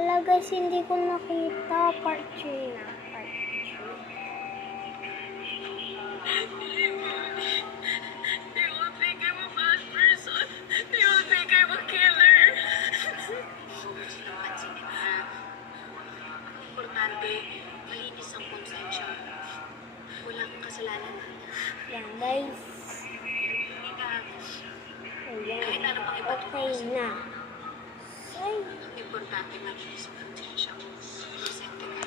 Hala guys, hindi ko nakita. Part 3 na. Part 3. They all think I'm a bad person. They all think I'm a killer. Pansinin ha. Ang importante, malinis ang konsensya. Walang kasalanan. Yan guys. Ayan. Kahit ano pang iba Okay na. Ay. Ang importante, malinis ang konsensya mo. Presente ka.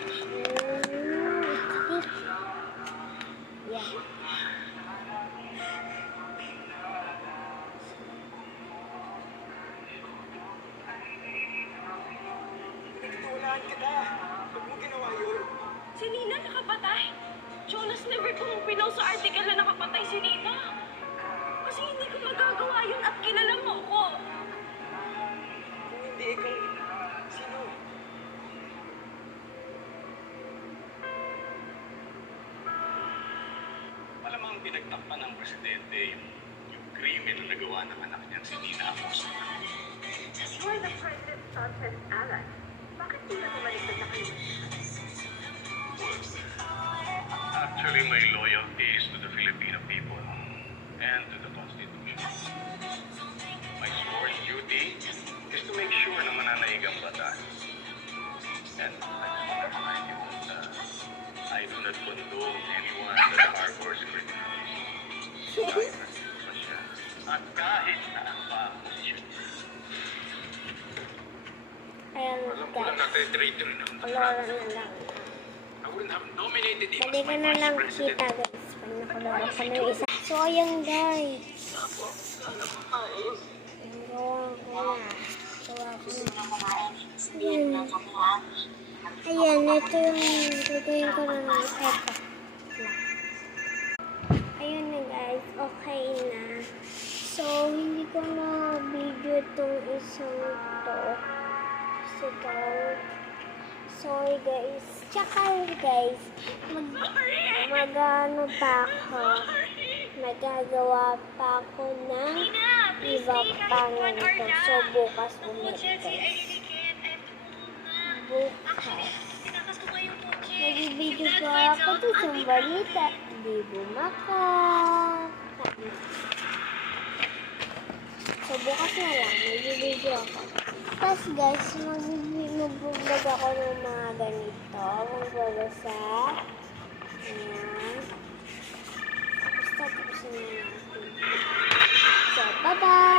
Yan. Nagtulaan ka na. Huwag mo ginawa yun. Si Nina nakapatay. Jonas never kong pinost sa article na nakapatay si Nina. Kasi hindi ko magagawa yun at kilala mo ko. Kung hindi ikaw, sino? Malamang pinagtakpan ng presidente yung krimen na nagawa ng anak niyang si Nina Acosta. You are the president's son's ally. Bakit di ka tumaligtad na kayo? Actually, my loyalty is to the Filipino people and to the Constitution. My sworn duty is to make sure na mananaig ang batas. And I just want to remind you that I do not condone anyone that harbors criminals. Tyrants, pasya, at kahit na ang pa-posisyon. Ayan Alam ko lang guys. natin traitor rin ang Kolora na lang. I wouldn't have nominated him Hindi as ko my na vice lang president. kita guys. Pag nakolora ko ng isa. So ayan guys. Gawa ko na. Ayan, ito yung gagawin ko na ng eto. Ayun na guys, okay na. So, hindi ko na video itong isang to. Kasi sorry guys. Tsaka guys, mag-ano pa ako. Magagawa pa ako ng iba pang ito. So, bukas ulit guys. Bukas. Nag-video pa ako to sa balita. Di bumaka. So, bukas na lang. Nag-video ako. Tapos guys, mag-vlog ako ng mga ganito. Magbabasa. Ayan. Basta tapos na natin. So, bye-bye!